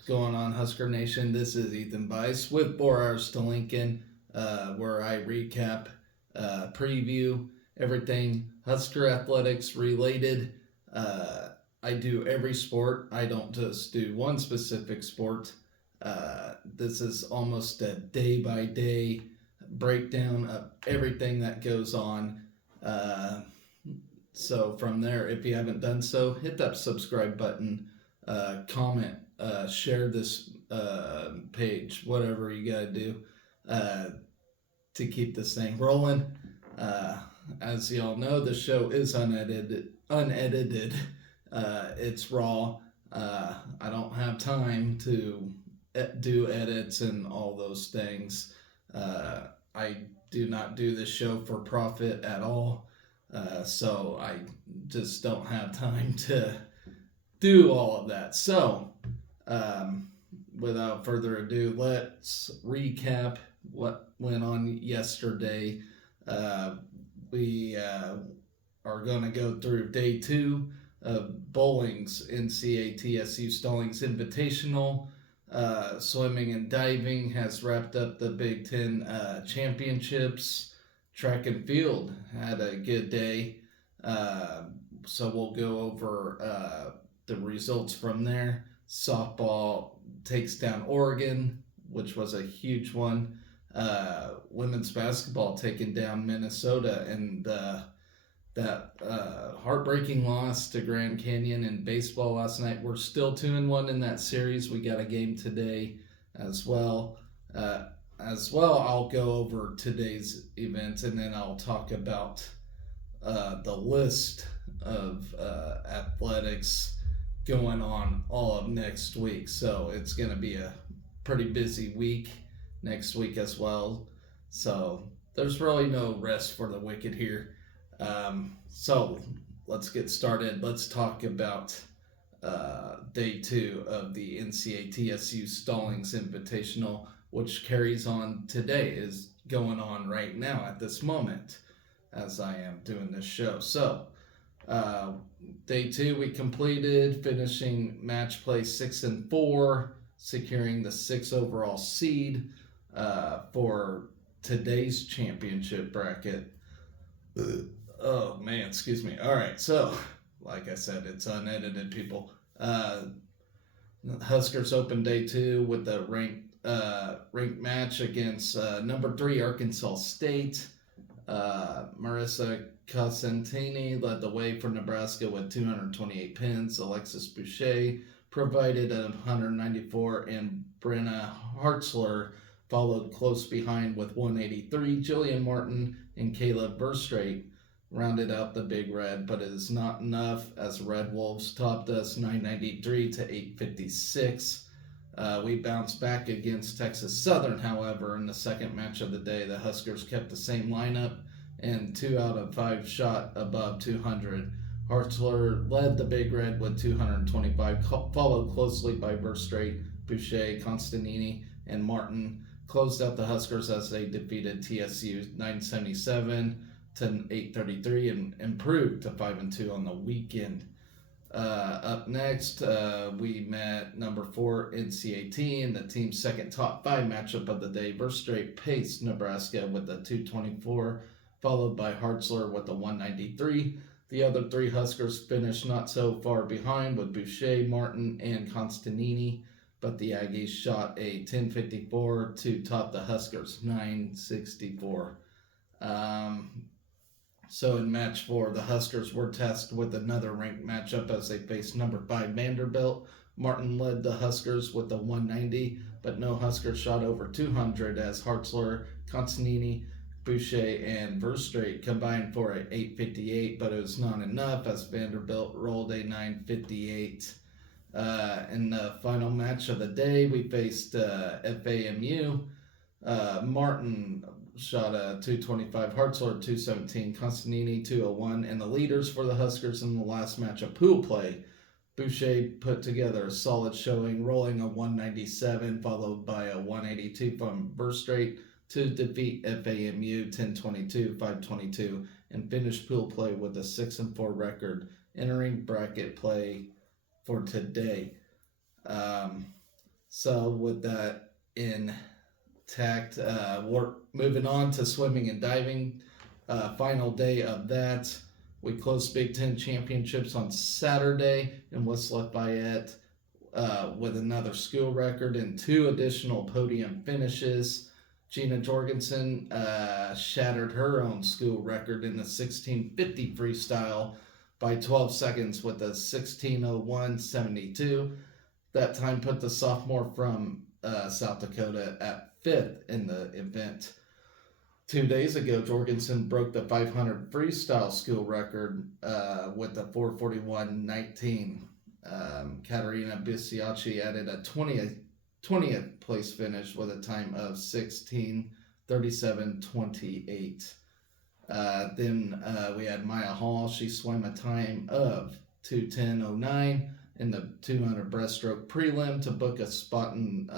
What's going on, Husker Nation? This is Ethan Bice with 4 Hours to Lincoln, where I recap, preview everything Husker athletics related. I do every sport. I don't just do one specific sport. This is almost a day by day breakdown of everything that goes on. Uh, so from there, if you haven't done so, hit that subscribe button, comment, share this page, whatever you gotta do uh, to keep this thing rolling. Uh, as y'all know, the show is unedited. Unedited. It's raw. I don't have time to do edits and all those things. I do not do this show for profit at all. So I just don't have time to do all of that. So, um, without further ado, let's recap what went on yesterday. We are going to go through day 2 of bowling's NCATSU Stallings Invitational. Swimming and diving has wrapped up the Big Ten championships. Track and field had a good day. So we'll go over the results from there. Softball takes down Oregon, which was a huge one. Women's basketball taking down Minnesota, and that heartbreaking loss to Grand Canyon in baseball last night. We're still 2-1 in that series. We got a game today as well. I'll go over today's events, and then I'll talk about the list of athletics going on all of next week. So it's going to be a pretty busy week next week as well. So there's really no rest for the wicked here. So let's get started. Let's talk about day 2 of the NCATSU Stallings Invitational, which carries on today, is going on right now at this moment as I am doing this show. So day 2 we completed, finishing match play 6-4, securing the 6th overall seed for today's championship bracket. Oh man, excuse me. All right, so like I said, it's unedited, people. Huskers open day 2 with the ranked match against number 3 Arkansas State. Marissa Cosentini led the way for Nebraska with 228 pins. Alexis Boucher provided 194, and Brenna Hartzler followed close behind with 183. Jillian Martin and Caleb Burstraight rounded out the Big Red, but it is not enough as Red Wolves topped us 993 to 856. We bounced back against Texas Southern, however, in the second match of the day. The Huskers kept the same lineup, and 2 out of 5 shot above 200. Hartzler led the Big Red with 225, followed closely by Burstraight, Boucher, Constantini, and Martin. Closed out the Huskers as they defeated TSU 977 to 833 and improved to 5-2 on the weekend. Up next, we met number 4 NCAT in the team's second top 5 matchup of the day. Burstraight paced Nebraska with a 224, followed by Hartzler with a 193. The other 3 Huskers finished not so far behind with Boucher, Martin, and Constantini, but the Aggies shot a 1054 to top the Huskers 964. So in match 4, the Huskers were tasked with another ranked matchup as they faced number 5 Vanderbilt. Martin led the Huskers with a 190, but no Huskers shot over 200 as Hartzler, Constantini, Boucher, and Verstraight combined for an 858, but it was not enough as Vanderbilt rolled a 958. In the final match of the day, we faced FAMU. Martin shot a 225, Hartzler 217, Constantini 201, and the leaders for the Huskers in the last match of pool play. Boucher put together a solid showing, rolling a 197, followed by a 182 from Burstraight to defeat FAMU 1022, 522, and finish pool play with a 6-4 record, entering bracket play for today. So with that intact, we're moving on to swimming and diving. Final day of that. We closed Big Ten championships on Saturday in West Lafayette with another school record and 2 additional podium finishes. Gina Jorgensen shattered her own school record in the 1650 freestyle by 12 seconds with a 16:01.72. That time put the sophomore from South Dakota at 5th in the event. 2 days ago, Jorgensen broke the 500 freestyle school record with a 4:41.19. Katerina Bisiacci added a 20th place finish with a time of 16:37.28. Then we had Maya Hall. She swam a time of 2:10.09 in the 200 breaststroke prelim to book a spot in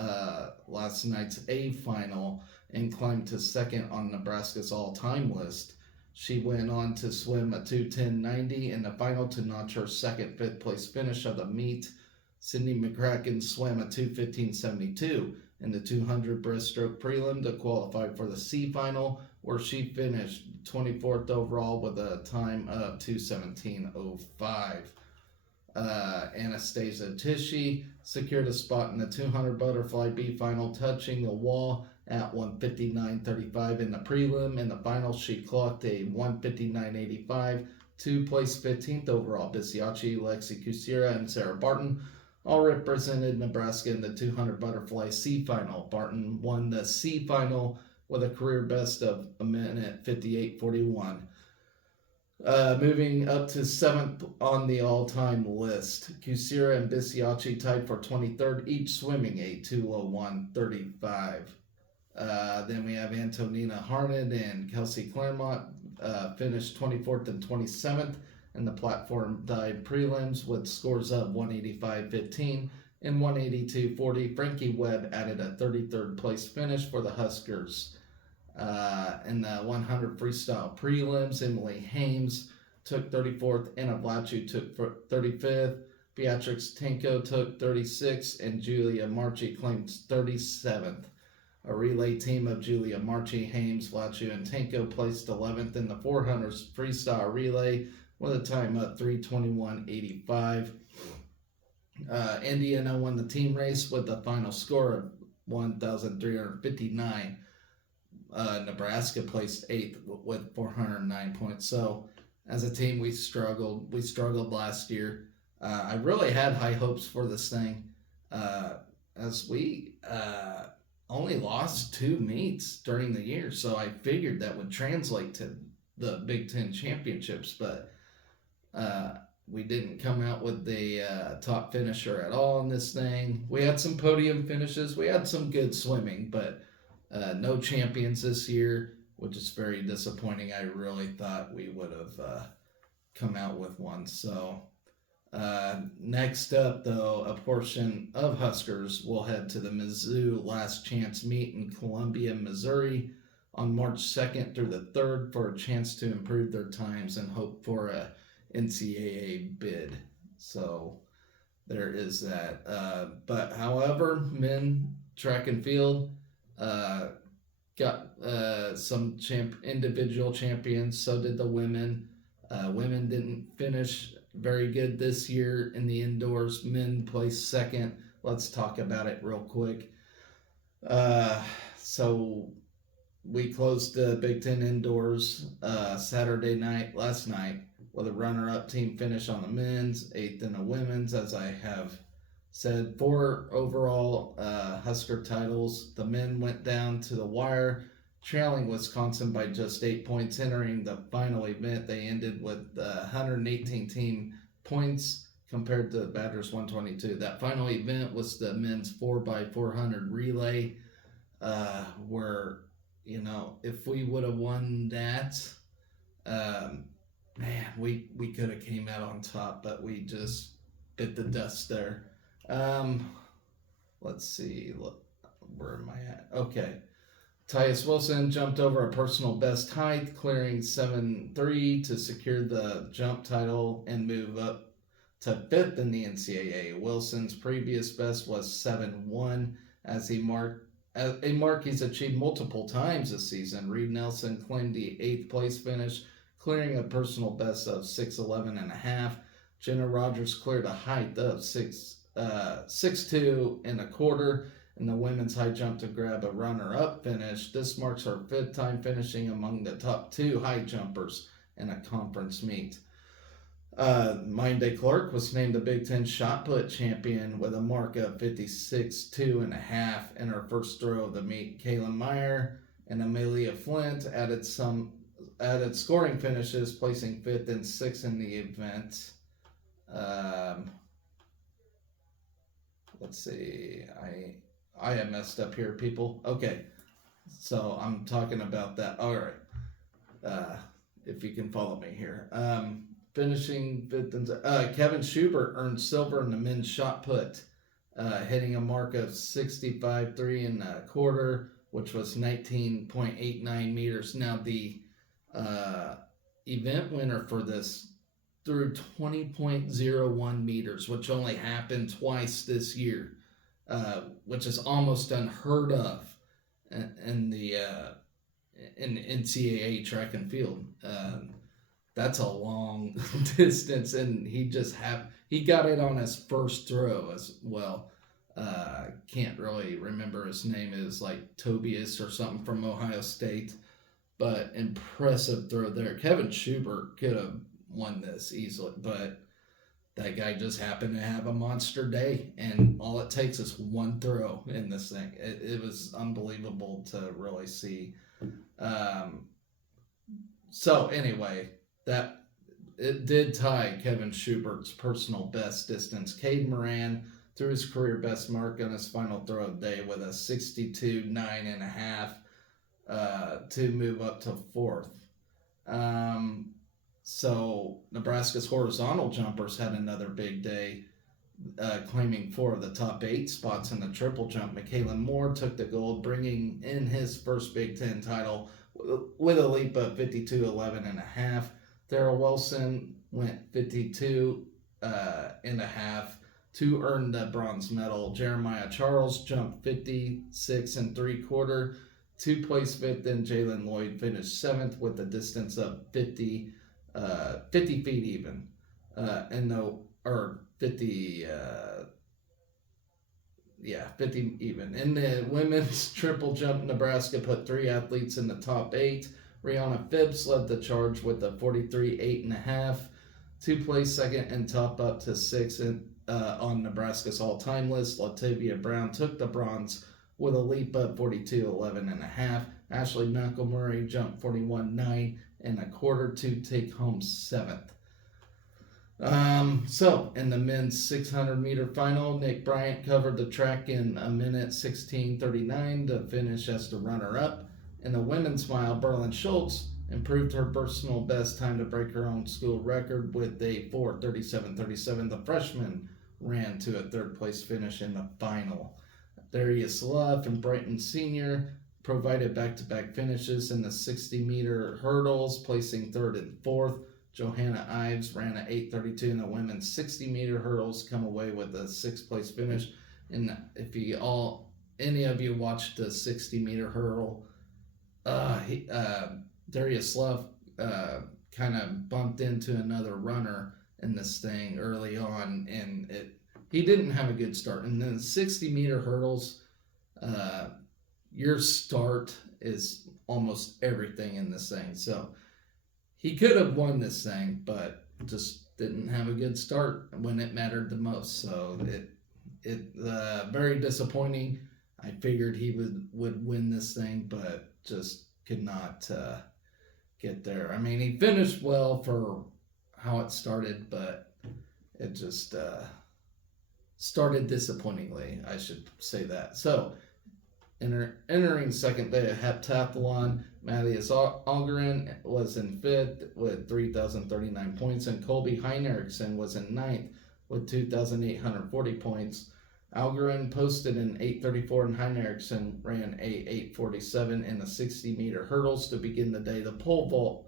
last night's A final and climbed to second on Nebraska's all-time list. She went on to swim a 2:10.90 in the final to notch her second fifth place finish of the meet. Sydney McCracken swam a 2:15.72 in the 200 breaststroke prelim to qualify for the C final, where she finished 24th overall with a time of 2:17.05. Anastasia Tichy secured a spot in the 200 butterfly B final, touching the wall at 1:59.35 in the prelim. In the final, she clocked a 1:59.85 to place 15th overall. Bisiacci, Lexi Kusira, and Sarah Barton all represented Nebraska in the 200 butterfly C final. Barton won the C final with a career best of a minute 58:41. Moving up to 7th on the all-time list, Kusira and Bisiacci tied for 23rd, each swimming a 2:01.35. Then we have Antonina Harned and Kelsey Claremont finished 24th and 27th in the platform dive prelims with scores of 185.15 and 182.40. Frankie Webb added a 33rd place finish for the Huskers. In the 100 freestyle prelims, Emily Hames took 34th, Anna Vlachu took 35th, Beatrix Tenko took 36th, and Julia Marchi claimed 37th. A relay team of Julia Marchi, Hames, Vlachu, and Tenko placed 11th in the 400 freestyle relay with a time of 3:21.85. Indiana won the team race with a final score of 1,359. Nebraska placed 8th with 409 points. So as a team, we struggled. We struggled last year. I really had high hopes for this thing, as we only lost 2 meets during the year. So I figured that would translate to the Big Ten championships, but we didn't come out with the top finisher at all in this thing. We had some podium finishes. We had some good swimming, but no champions this year, which is very disappointing. I really thought we would have come out with one. So next up, though, a portion of Huskers will head to the Mizzou Last Chance meet in Columbia, Missouri on March 2nd through the 3rd for a chance to improve their times and hope for a NCAA bid. So there is that. But however, men track and field got some individual champions. So did the women. Women didn't finish very good this year in the indoors. Men placed 2nd. Let's talk about it real quick. So we closed the Big Ten indoors Saturday night, last night, with a runner-up team finish on the men's, 8th in the women's, as I have said. 4 overall Husker titles. The men went down to the wire, trailing Wisconsin by just 8 points. Entering the final event, they ended with 118 team points compared to the Badgers 122. That final event was the men's 4x400 relay, where, you know, if we would have won that, man, we could have came out on top, but we just bit the dust there. Let's see. Look, where am I at? Okay. Tyus Wilson jumped over a personal best height, clearing 7.3 to secure the jump title and move up to 5th in the NCAA. Wilson's previous best was 7-1, as a mark he's achieved multiple times this season. Reed Nelson claimed the 8th place finish, clearing a personal best of 6:11.5. Jenna Rogers cleared a height of 6'2", in the women's high jump to grab a runner-up finish. This marks her 5th time finishing among the top 2 high jumpers in a conference meet. Mindé Clark was named the Big Ten shot put champion with a mark of 56.2.5 in her first throw of the meet. Kaylin Meyer and Amelia Flint added scoring finishes, placing 5th and 6th in the event. Let's see. I have messed up here, people. Okay, so I'm talking about that. All right. If you can follow me here. Finishing 5th and Kevin Schubert earned silver in the men's shot put, hitting a mark of 65.3 which was 19.89 meters. Now the event winner for this threw 20.01 meters, which only happened twice this year, which is almost unheard of in the NCAA track and field. That's a long distance, and he got it on his first throw as well. Can't really remember his name. Is like Tobias or something from Ohio State, but impressive throw there. Kevin Schubert could have won this easily, but that guy just happened to have a monster day, and all it takes is one throw in this thing. It was unbelievable to really see. So anyway, that it did tie Kevin Schubert's personal best distance. Cade Moran threw his career best mark on his final throw of the day with a 62.9.5 to move up to 4th. So Nebraska's horizontal jumpers had another big day, claiming 4 of the top 8 spots in the triple jump. Michaela Moore took the gold, bringing in his first Big Ten title with a leap of 52.11.5. Darrell Wilson went 52.5 to earn the bronze medal. Jeremiah Charles jumped 56.75 to place 5th, and Jalen Lloyd finished 7th with a distance of 50 feet even. 50 even. In the women's triple jump, Nebraska put 3 athletes in the top 8. Rihanna Phipps led the charge with a 43.8.5 to place 2nd and top up to 6th on Nebraska's all-time list. Latavia Brown took the bronze with a leap of 42.11.5. Ashley McElmurray jumped 41.9 to take home 7th. So in the men's 600-meter final, Nick Bryant covered the track in a minute 16:39 to finish as the runner-up. In the women's mile, Berlin Schultz improved her personal best time to break her own school record with a 4:37.37. The freshman ran to a 3rd place finish in the final. Darius Luff and Brighton Sr. provided back-to-back finishes in the 60-meter hurdles, placing 3rd and 4th. Johanna Ives ran at 8:32 in the women's 60-meter hurdles, come away with a 6th place finish. And if any of you watched the 60-meter hurdle, Darius Luff kind of bumped into another runner in this thing early on, and he didn't have a good start. And then the 60-meter hurdles, your start is almost everything in this thing. So he could have won this thing, but just didn't have a good start when it mattered the most. So it very disappointing. I figured he would win this thing, but just could not get there. I mean, he finished well for how it started, but it just started disappointingly, I should say that. So, entering second day of heptathlon, Matthias Algren was in 5th with 3,039 points, and Colby Heinrichsen was in 9th with 2,840 points. Algren posted an 8:34, and Heinrichsen ran a 8:47 in the 60-meter hurdles to begin the day. The pole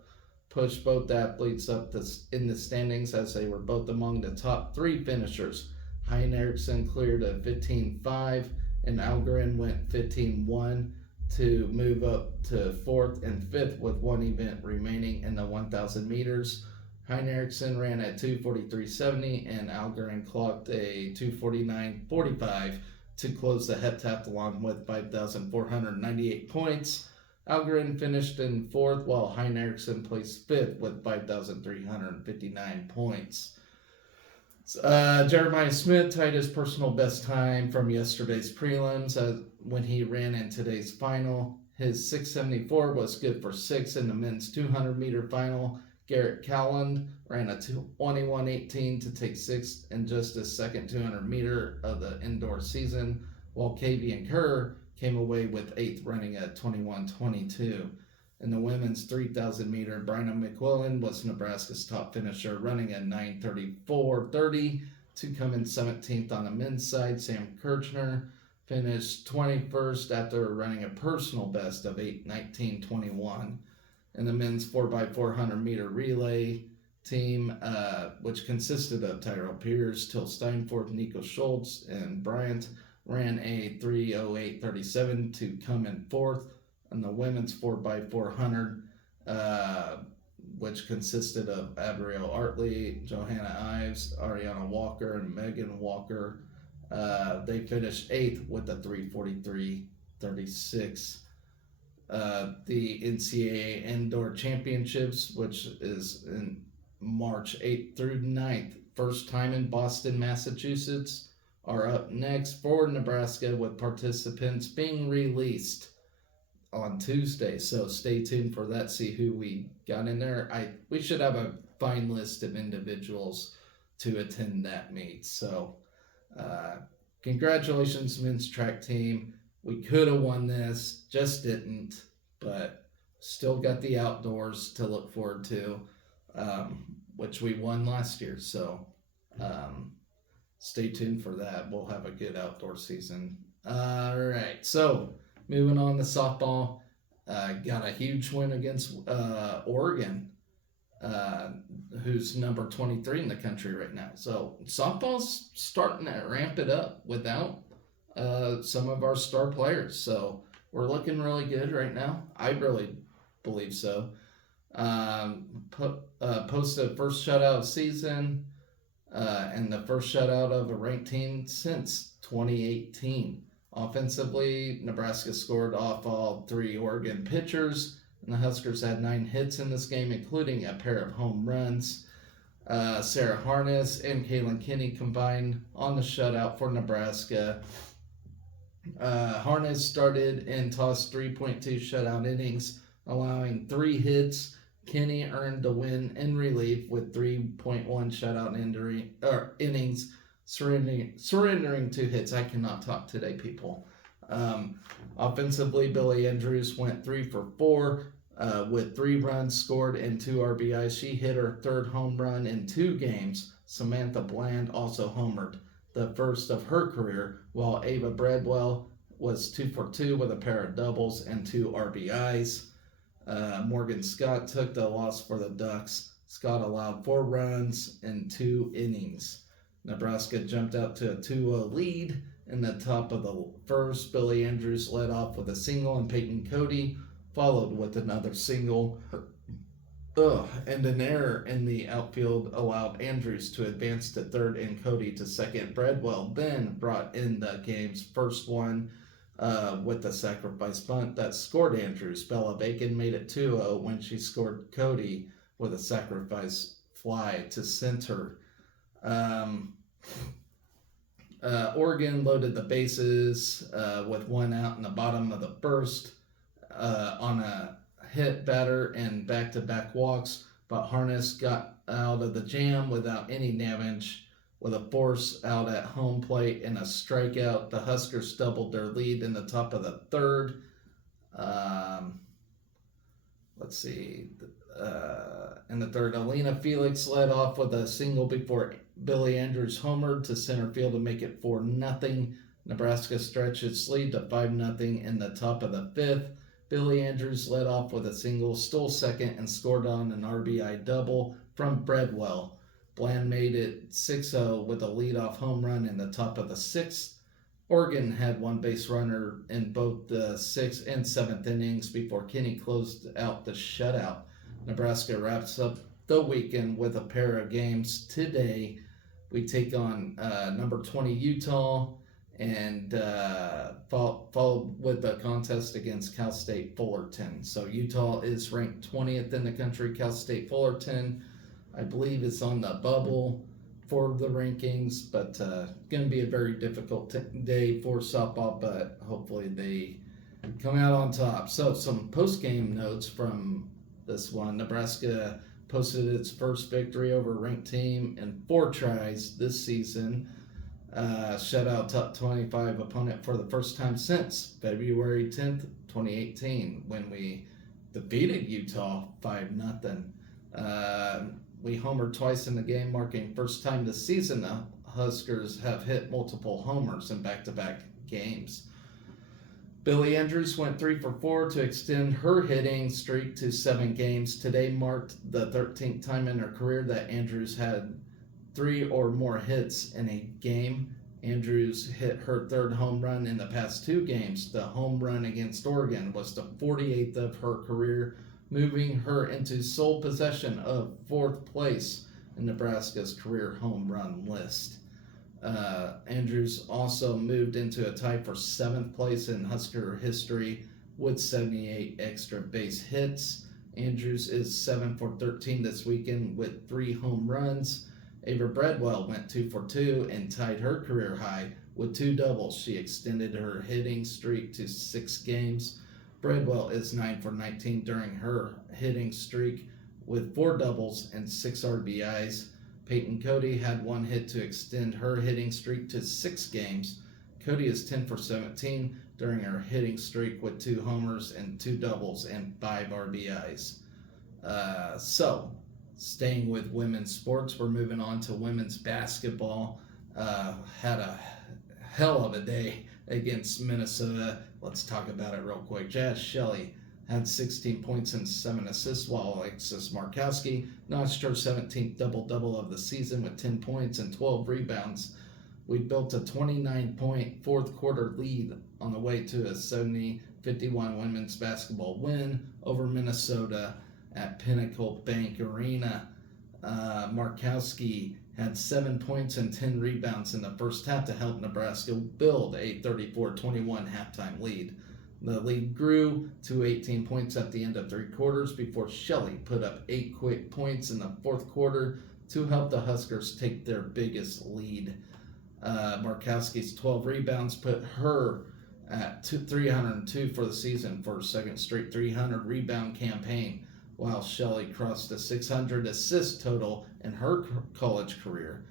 pushed both athletes up in the standings as they were both among the top 3 finishers. Hein Erickson cleared a 15.5 and Algren went 15.1 to move up to 4th and 5th with one event remaining in the 1,000 meters. Hein Erickson ran at 2:43.70 and Algren clocked a 2:49.45 to close the heptathlon with 5,498 points. Algren finished in 4th while Hein Erickson placed 5th with 5,359 points. Jeremiah Smith tied his personal best time from yesterday's prelims when he ran in today's final. His 6:74 was good for 6th in the men's 200-meter final. Garrett Cowland ran a 21:18 to take 6th in just his second 200-meter of the indoor season, while Kavian Kerr came away with 8th running at 21:22. In the women's 3,000-meter, Bryna McQuillan was Nebraska's top finisher, running at 9:34.30 to come in 17th on the men's side. Sam Kirchner finished 21st after running a personal best of 8:19.21. In the men's 4x400-meter relay team, which consisted of Tyrell Pierce, Till Steinfort, Nico Schultz, and Bryant, ran a 3:08.37 to come in 4th. In the women's 4x400, which consisted of Abrielle Artley, Johanna Ives, Ariana Walker, and Megan Walker, they finished 8th with a 3:43.36. The NCAA Indoor Championships, which is in March 8th through 9th, first time in Boston, Massachusetts, are up next for Nebraska, with participants being released on Tuesday. So stay tuned for that, see who we got in there. We should have a fine list of individuals to attend that meet. So congratulations, men's track team. We could have won this, just didn't, but still got the outdoors to look forward to, which we won last year. So stay tuned for that. We'll have a good outdoor season. All right, so moving on to softball, got a huge win against Oregon, who's number 23 in the country right now. So softball's starting to ramp it up without some of our star players. So we're looking really good right now. I really believe so. Posted first shutout of season and the first shutout of a ranked team since 2018. Offensively, Nebraska scored off all 3 Oregon pitchers, and the Huskers had 9 hits in this game, including a pair of home runs. Sarah Harness and Kaylin Kinney combined on the shutout for Nebraska. Harness started and tossed 3.2 shutout innings, allowing 3 hits. Kinney earned the win in relief with 3.1 shutout innings, surrendering 2 hits. I cannot talk today, people. Offensively, Billy Andrews went 3 for 4 with 3 runs scored and 2 RBIs. She hit her 3rd home run in 2 games. Samantha Bland also homered, the first of her career, while Ava Bradwell was 2 for 2 with a pair of doubles and 2 RBIs. Morgan Scott took the loss for the Ducks. Scott allowed 4 runs in 2 innings. Nebraska jumped out to a 2-0 lead in the top of the first. Billy Andrews led off with a single, and Peyton Cody followed with another single. And an error in the outfield allowed Andrews to advance to 3rd and Cody to 2nd. Bradwell then brought in the game's first one with the sacrifice bunt that scored Andrews. Bella Bacon made it 2-0 when she scored Cody with a sacrifice fly to center. Oregon loaded the bases with 1 out in the bottom of the first on a hit batter and back-to-back walks, but Harness got out of the jam without any damage with a force out at home plate and a strikeout. The Huskers doubled their lead in the top of the 3rd. In the 3rd, Alina Felix led off with a single before Billy Andrews homered to center field to make it 4-0. Nebraska stretched its lead to 5-0 in the top of the 5th. Billy Andrews led off with a single, stole second, and scored on an RBI double from Breadwell. Bland made it 6-0 with a leadoff home run in the top of the sixth. Oregon had one base runner in both the sixth and seventh innings before Kenny closed out the shutout. Nebraska wraps up the weekend with a pair of games today. We take on number 20 Utah and followed with a contest against Cal State Fullerton. So Utah is ranked 20th in the country. Cal State Fullerton, I believe, is on the bubble for the rankings, but going to be a very difficult day for softball, but hopefully they come out on top. So some post-game notes from this one. Nebraska posted its first victory over a ranked team in 4 tries this season. Shut out top 25 opponent for the first time since February 10th, 2018, when we defeated Utah 5-0. We homered twice in the game, marking first time this season the Huskers have hit multiple homers in back-to-back games. Billy Andrews went 3 for 4 to extend her hitting streak to 7 games. Today marked the 13th time in her career that Andrews had 3 or more hits in a game. Andrews hit her 3rd home run in the past 2 games. The home run against Oregon was the 48th of her career, moving her into sole possession of 4th place in Nebraska's career home run list. Andrews also moved into a tie for 7th place in Husker history with 78 extra base hits. Andrews is 7 for 13 this weekend with 3 home runs. Ava Breadwell went 2 for 2 and tied her career high with 2 doubles. She extended her hitting streak to 6 games. Breadwell is 9 for 19 during her hitting streak with 4 doubles and 6 RBIs. Peyton Cody had 1 hit to extend her hitting streak to 6 games. Cody is 10 for 17 during her hitting streak with 2 homers and 2 doubles and 5 RBIs. So, staying with women's sports, we're moving on to women's basketball. Had a hell of a day against Minnesota. Let's talk about it real quick. Jazz Shelley had 16 points and 7 assists, while Alexis Markowski notched her 17th double-double of the season with 10 points and 12 rebounds. We built a 29-point fourth-quarter lead on the way to a 70-51 women's basketball win over Minnesota at Pinnacle Bank Arena. Markowski had 7 points and 10 rebounds in the first half to help Nebraska build a 34-21 halftime lead. The lead grew to 18 points at the end of 3 quarters before Shelley put up 8 quick points in the 4th quarter to help the Huskers take their biggest lead. Markowski's 12 rebounds put her at 302 for the season for her 2nd straight 300 rebound campaign, while Shelley crossed the 600 assist total in her college career.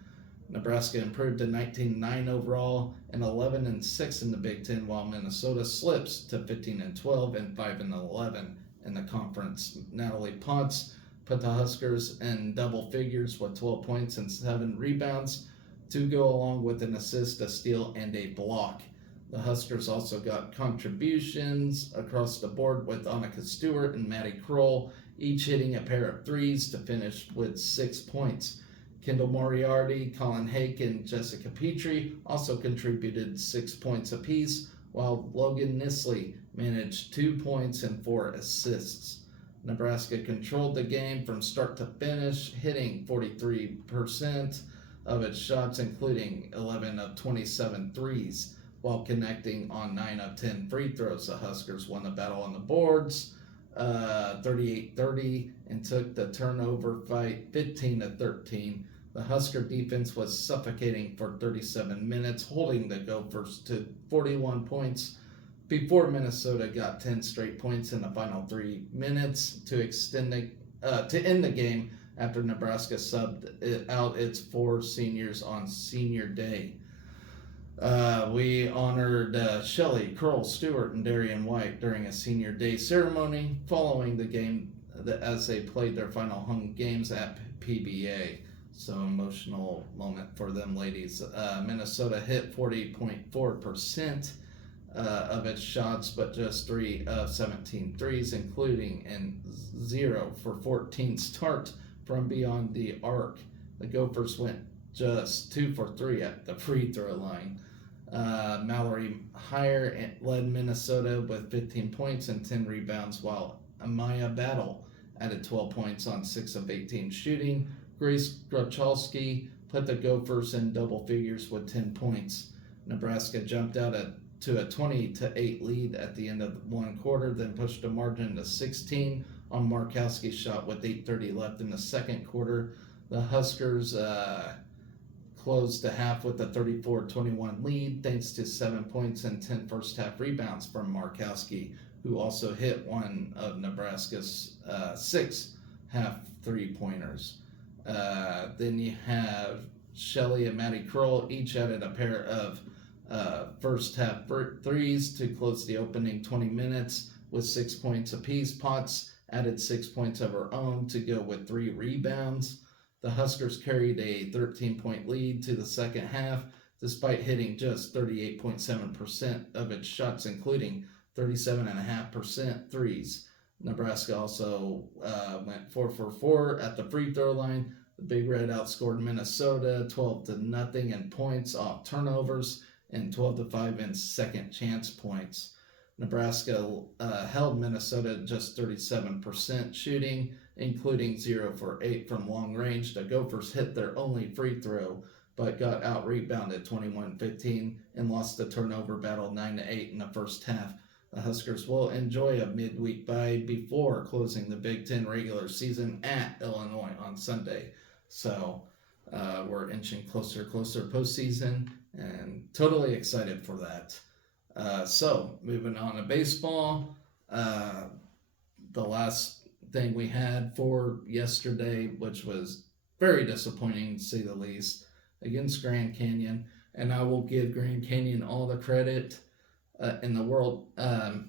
Nebraska improved to 19-9 overall and 11-6 in the Big Ten, while Minnesota slips to 15-12 and 5-11 in the conference. Natalie Potts put the Huskers in double figures with 12 points and 7 rebounds to go along with an assist, a steal, and a block. The Huskers also got contributions across the board with Annika Stewart and Maddie Kroll, each hitting a pair of threes to finish with 6 points. Kendall Moriarty, Colin Hake, and Jessica Petrie also contributed 6 points apiece, while Logan Nisley managed 2 points and 4 assists. Nebraska controlled the game from start to finish, hitting 43% of its shots, including 11 of 27 threes, while connecting on 9 of 10 free throws. The Huskers won the battle on the boards 38-30 and took the turnover fight 15-13. The Husker defense was suffocating for 37 minutes, holding the Gophers to 41 points before Minnesota got 10 straight points in the final 3 minutes to end the game after Nebraska subbed out its 4 seniors on Senior Day. We honored Shelley, Kroll, Stewart, and Darian White during a Senior Day ceremony following the game as they played their final home games at PBA. So emotional moment for them ladies. Minnesota hit 40.4% of its shots, but just 3 of 17 threes, including and 0 for 14 start from beyond the arc. The Gophers went just 2 for 3 at the free throw line. Mallory Hire led Minnesota with 15 points and 10 rebounds, while Amaya Battle added 12 points on 6 of 18 shooting. Grace Grocholski put the Gophers in double figures with 10 points. Nebraska jumped out to a 20-8 lead at the end of one quarter, then pushed the margin to 16 on Markowski's shot with 8:30 left in the second quarter. The Huskers closed the half with a 34-21 lead thanks to 7 points and 10 first-half rebounds from Markowski, who also hit one of Nebraska's 6 half three-pointers. Then you have Shelley and Maddie Kroll each added a pair of first-half threes to close the opening 20 minutes with 6 points apiece. Potts added 6 points of her own to go with 3 rebounds. The Huskers carried a 13-point lead to the second half, despite hitting just 38.7% of its shots, including 37.5% threes. Nebraska also went 4 for 4 at the free throw line. The Big Red outscored Minnesota 12-0 in points off turnovers and 12-5 in second chance points. Nebraska held Minnesota at just 37% shooting, including 0 for 8 from long range. The Gophers hit their only free throw, but got out-rebounded 21-15 and lost the turnover battle 9-8 in the first half. The Huskers will enjoy a midweek bye before closing the Big Ten regular season at Illinois on Sunday. So we're inching closer postseason, and totally excited for that. So moving on to baseball, the last thing we had for yesterday, which was very disappointing to say the least, against Grand Canyon, and I will give Grand Canyon all the credit in the world. I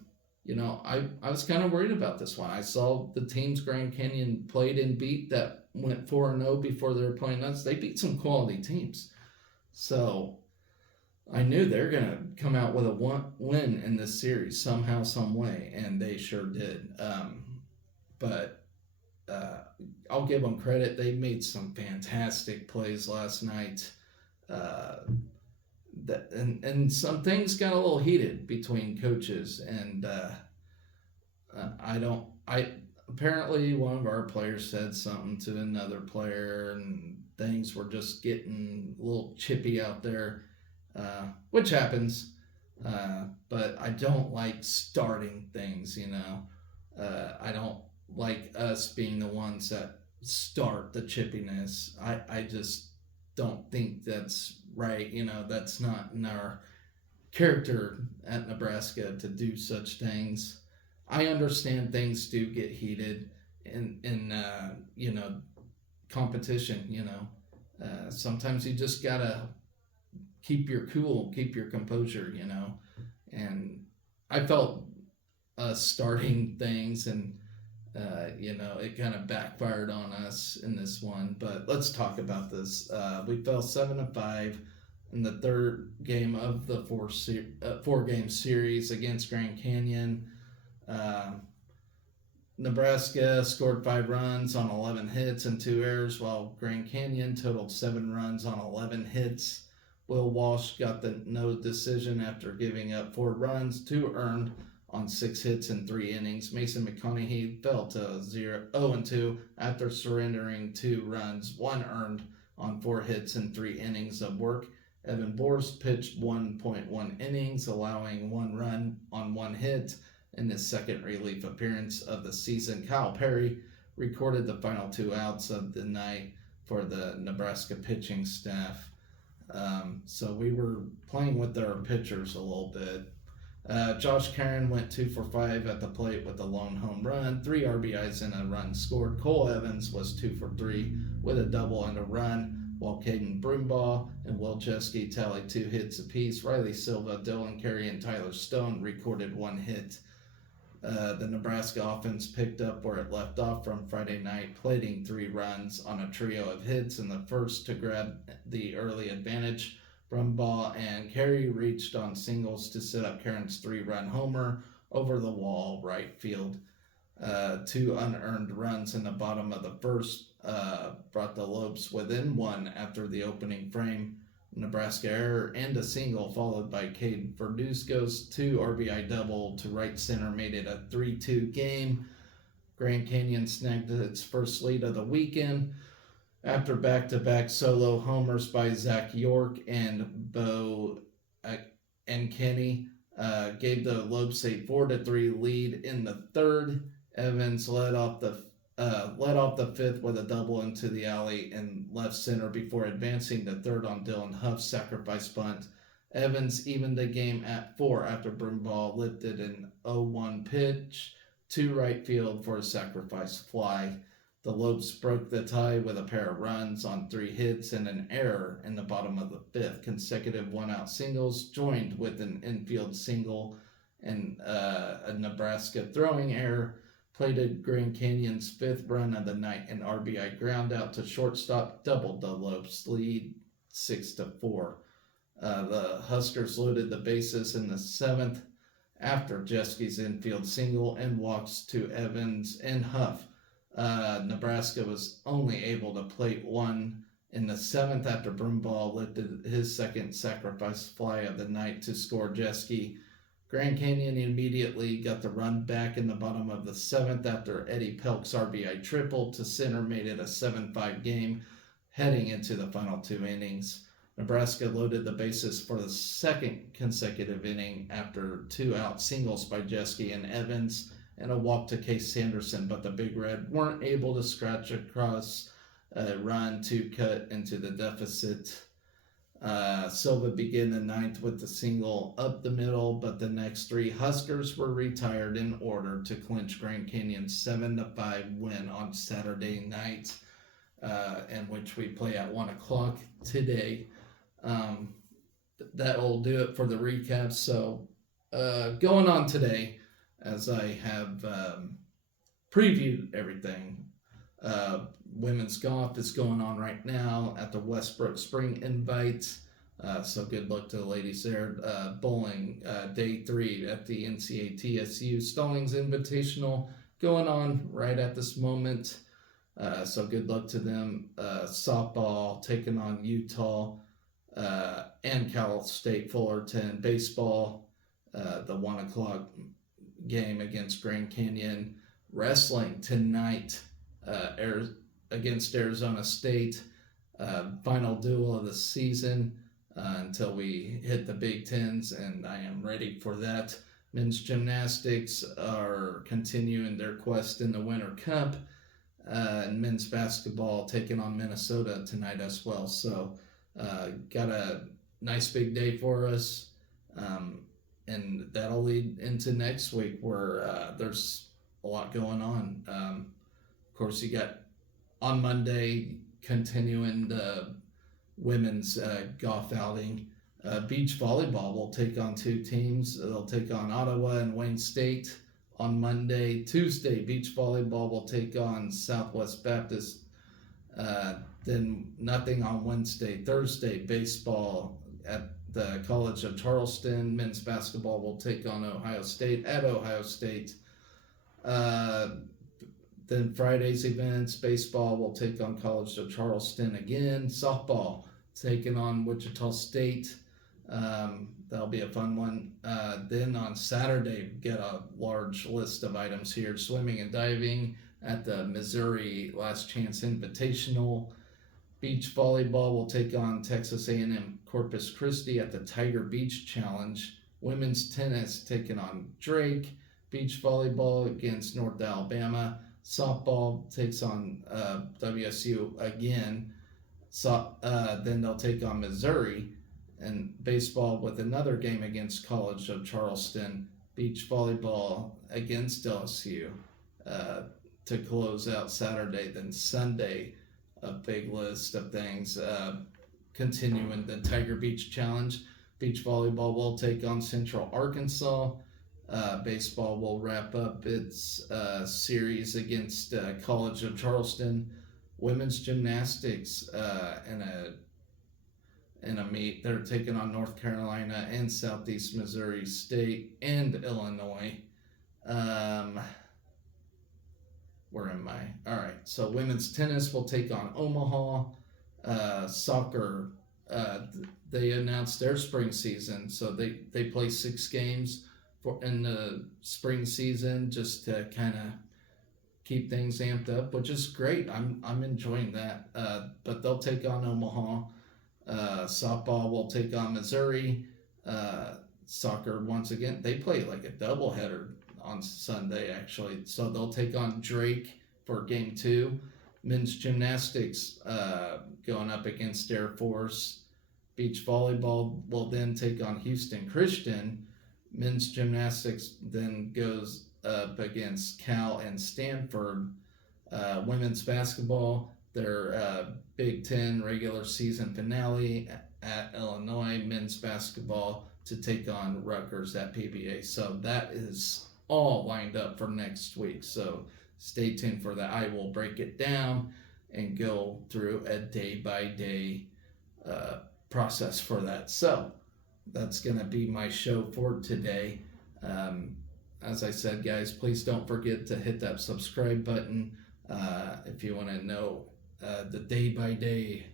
was kind of worried about this one. I saw the teams Grand Canyon played and beat that went 4-0 before they were playing us. They beat some quality teams. So I knew they're going to come out with a win in this series somehow, some way, and they sure did. But I'll give them credit. They made some fantastic plays last night. And some things got a little heated between coaches, and apparently one of our players said something to another player, and things were just getting a little chippy out there, which happens. But I don't like starting things, I don't like us being the ones that start the chippiness. I just don't think that's right. That's not in our character at Nebraska to do such things. I understand things do get heated in competition. Sometimes you just gotta keep your cool, keep your composure. And I felt starting things, and it kind of backfired on us in this one. But let's talk about this. We fell 7-5 in the third game of the four-game series against Grand Canyon. Nebraska scored 5 runs on 11 hits and 2 errors, while Grand Canyon totaled 7 runs on 11 hits. Will Walsh got the no decision after giving up 4 runs, 2 earned on 6 hits in 3 innings. Mason McConaughey fell to 0-2 after surrendering 2 runs, 1 earned on 4 hits in 3 innings of work. Evan Bors pitched 1.1 innings, allowing 1 run on 1 hit in his second relief appearance of the season. Kyle Perry recorded the final 2 outs of the night for the Nebraska pitching staff. So we were playing with our pitchers a little bit. Josh Karen went 2 for 5 at the plate with a lone home run, 3 RBIs and a run scored. Cole Evans was 2 for 3 with a double and a run, while Caden Broombaugh and Will Chesky tallied 2 hits apiece. Riley Silva, Dylan Carey, and Tyler Stone recorded 1 hit. The Nebraska offense picked up where it left off from Friday night, plating 3 runs on a trio of hits in the first to grab the early advantage. Brumbaugh and Carey reached on singles to set up Karen's 3-run homer over the wall right field. 2 unearned runs in the bottom of the first brought the Lopes within 1 after the opening frame. Nebraska error and a single followed by Cade Verduzco's 2 RBI double to right center made it a 3-2 game. Grand Canyon snagged its first lead of the weekend after back-to-back solo homers by Zach York and Bo and Kenny gave the Lopes a 4-3 lead in the third. Evans led off the fifth with a double into the alley in left center before advancing to third on Dylan Huff's sacrifice bunt. Evans evened the game at 4 after Brumbaugh lifted an 0-1 pitch to right field for a sacrifice fly. The Lopes broke the tie with a pair of runs on 3 hits and an error in the bottom of the fifth. Consecutive one-out singles joined with an infield single and a Nebraska throwing error plated Grand Canyon's 5th run of the night. An RBI ground out to shortstop doubled the Lopes' lead 6-4. The Huskers loaded the bases in the 7th after Jeski's infield single and walks to Evans and Huff. Nebraska was only able to plate 1 in the 7th after Brumbaugh lifted his second sacrifice fly of the night to score Jeski. Grand Canyon immediately got the run back in the bottom of the 7th after Eddie Pelk's RBI triple to center made it a 7-5 game heading into the final 2 innings. Nebraska loaded the bases for the second consecutive inning after 2 out singles by Jeski and Evans and a walk to Case Sanderson, but the Big Red weren't able to scratch across a run to cut into the deficit. Silva began the 9th with the single up the middle, but the next 3 Huskers were retired in order to clinch Grand Canyon's 7-5 win on Saturday night, in which we play at 1 o'clock today. That will do it for the recap. So going on today, as I have previewed everything, women's golf is going on right now at the Westbrook Spring Invite. So good luck to the ladies there. Bowling day 3 at the NCATSU Stallings Invitational going on right at this moment. So good luck to them. Softball taking on Utah and Cal State Fullerton. Baseball, the 1 o'clock game against Grand Canyon. Wrestling tonight against Arizona State. Final duel of the season until we hit the Big Tens, and I am ready for that. Men's gymnastics are continuing their quest in the Winter Cup, and men's basketball taking on Minnesota tonight as well. So got a nice big day for us, and that'll lead into next week where there's a lot going on. Of course, you got on Monday continuing the women's golf outing. Beach volleyball will take on 2 teams. They'll take on Ottawa and Wayne State on Monday. Tuesday, beach volleyball will take on Southwest Baptist. Then nothing on Wednesday. Thursday, baseball at the College of Charleston. Men's basketball will take on Ohio State at Ohio State. Then Friday's events, baseball will take on College of Charleston again. Softball taking on Wichita State. That'll be a fun one. Then on Saturday, we get a large list of items here. Swimming and diving at the Missouri Last Chance Invitational. Beach volleyball will take on Texas A&M Corpus Christi at the Tiger Beach Challenge. Women's tennis taking on Drake. Beach volleyball against North Alabama. Softball takes on WSU again. Then they'll take on Missouri. And baseball with another game against College of Charleston. Beach volleyball against LSU to close out Saturday. Then Sunday, a big list of things. Continuing the Tiger Beach Challenge. Beach volleyball will take on Central Arkansas. Baseball will wrap up its series against College of Charleston. Women's gymnastics in a meet. They're taking on North Carolina and Southeast Missouri State and Illinois. Where am I? All right. So women's tennis will take on Omaha. Soccer, they announced their spring season, so they play 6 games in the spring season just to kind of keep things amped up, which is great. I'm enjoying that. But they'll take on Omaha. Softball will take on Missouri. Soccer, once again, they play like a doubleheader on Sunday, actually. So they'll take on Drake for game 2. Men's gymnastics going up against Air Force. Beach volleyball will then take on Houston Christian. Men's gymnastics then goes up against Cal and Stanford. Women's basketball, their Big Ten regular season finale at Illinois. Men's basketball to take on Rutgers at PBA. So that is all lined up for next week. So stay tuned for that. I will break it down and go through a day-by-day process for that. So that's going to be my show for today. As I said, guys, please don't forget to hit that subscribe button if you want to know the day-by-day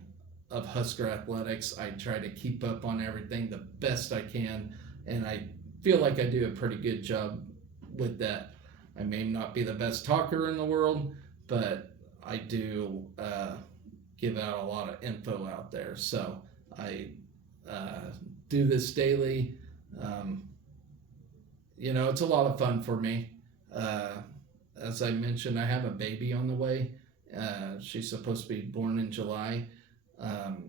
of Husker Athletics. I try to keep up on everything the best I can, and I feel like I do a pretty good job with that. I may not be the best talker in the world, but I do give out a lot of info out there. So I do this daily. It's a lot of fun for me. As I mentioned, I have a baby on the way. She's supposed to be born in July.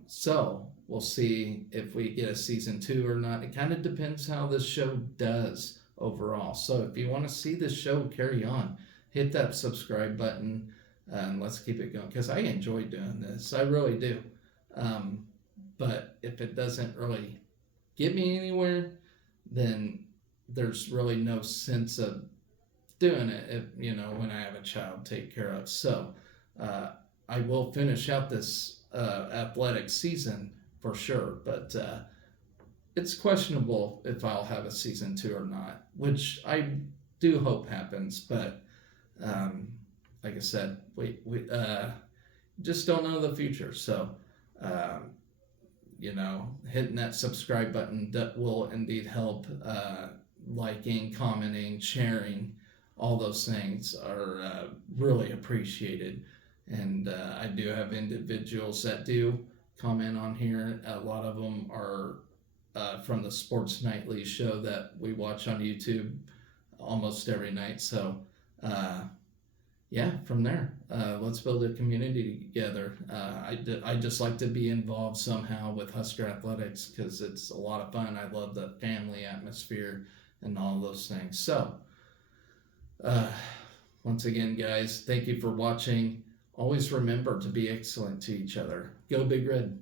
So we'll see if we get a season 2 or not. It kind of depends how this show does overall. So if you want to see this show carry on, hit that subscribe button and let's keep it going, because I enjoy doing this. I really do. But if it doesn't really get me anywhere, then there's really no sense of doing it when I have a child to take care of. So I will finish out this athletic season for sure, but it's questionable if I'll have a season 2 or not, which I do hope happens. But like I said, we just don't know the future. So hitting that subscribe button that will indeed help. Liking, commenting, sharing, all those things are really appreciated. And I do have individuals that do comment on here. A lot of them are from the Sports Nightly show that we watch on YouTube almost every night. So from there, let's build a community together. I just like to be involved somehow with Husker Athletics because it's a lot of fun. I love the family atmosphere and all those things. So once again, guys, thank you for watching. Always remember to be excellent to each other. Go Big Red.